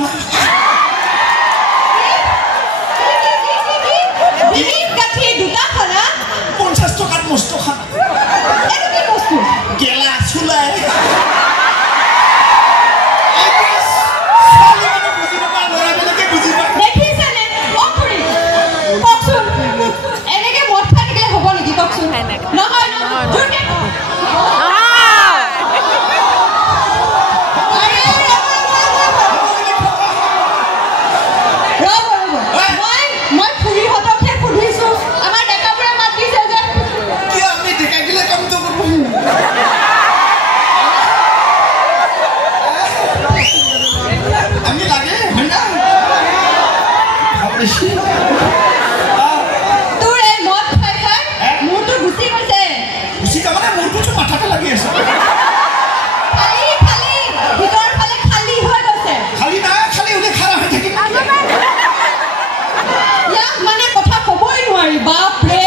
খানা ডিঙিত গাঁঠি দুটা খানা 50 টকাত মস্ত খানা এইটো কি বস্তু গেলা চুলাই দেখিছেনে অপুৰি কওকচোন এনেকে মদ খাই থাকিলে হ'ব নেকি কওকচোন নহয় নহয় জোৰকে মই ফুৰিহঁতকহে সুধিছো আমাৰ ডেকাবোৰে মাত দিছে যে কিয় আমি ডেকাগিলে কামটো কৰিব আমি লাগে হয় না ভাবিছি তোৰ এই মদ খাই খাই মোৰতো গুচি গৈছে গুচি যা মানে মোৰতো মাথাতে লাগি আছে খালি খালি ভিতৰ ফালে খালী হৈ গৈছে খালি না খালি ওলে খাৰা হৈ থাকিম ইয়াক মানে কথা ক'বই নোৱাৰি বাপৰে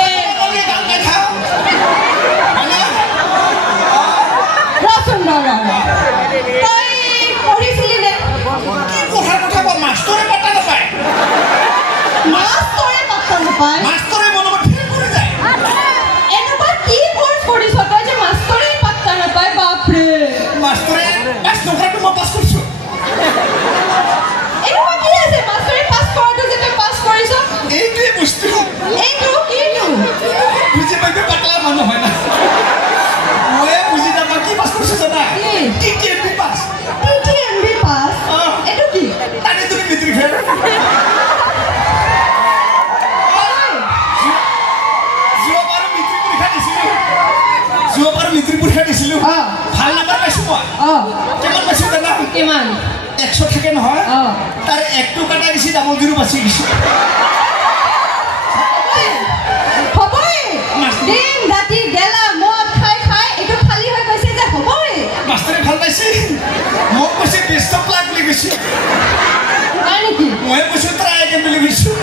ৰচোন তই পঢ়িছিলি নে কথাৰ কথা কওঁ মাষ্টৰে পাত্তা নাপায় মাষ্টৰে পাত্তা নাপায় মাষ্টৰে মোৰ লগত ফেল কৰি যায় এনেকুৱা কি কৰ্চ কৰিছ তই যে মাষ্টৰে পাত্তা নাপায় বাপৰে মাষ্টৰে পাছ নকৰাটো মই পাছ কৰিছোঁ এনেকুৱা কি আছে মাষ্টৰে পাছ কৰাটো যে তই পাছ কৰিছ এইটোৱে বস্তু এইটো কিনো বুজি পাইবি পাতলা মানুহ হয় না মই বুজি নাপাওঁ কি পাছ কৰিছোঁ জানা TTMB পাছ TTMB পাছ এইটো কি তাতে তুমি মেট্ৰিক ফেল যোৱাবাৰ মেট্ৰিক পৰীক্ষা দিছিলোঁ ভাল নাম্বাৰ পাইছোঁ মই কিমান পাইছোঁ জানা কিমান 100 থাকে নহয় তাৰে 1 টকা দিছি ডাবল জিৰো বাচি গৈছে হ'বই দিন ৰাতি গেলা মদ খাই খাই এইটো খালী হৈ গৈছে যে হ'বই মাষ্টৰে ভাল পাইছে মোক কৈছে বেষ্ট অফ লাক বুলি কৈছে হয় নেকি মই কৈছোঁ ট্ৰাই এগেইন বুলি কৈছোঁ